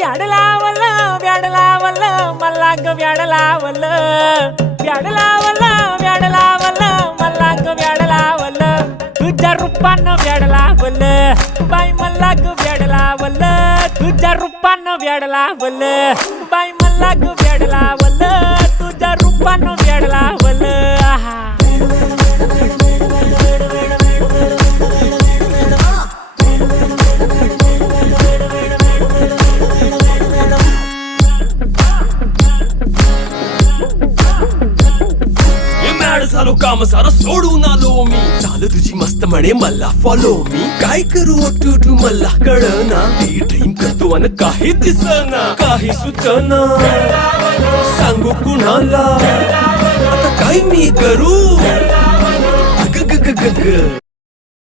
व्याड लावलं व्याड लावलं मला ग व्याड लावलं व्याड लावलं व्याड लावलं मला ग व्याड लावलं तुझ्या रूपानं व्याड लावलं बाई मला ग व्याड लावलं तुझ्या रूपानं व्याड लावलं बाई मला ग व्याड लावलं तुझ्या रूपानं व्याड लावलं आहा झालो काम सारं सोडून आलो मी चाल तुझी मस्त म्हणे मला फॉलो मी काय करू टू मला कळना ती ड्रीम करतो आणि काही दिसना काही सुचना सांगू कुणाला आता काय मी करू ग ग ग ग ग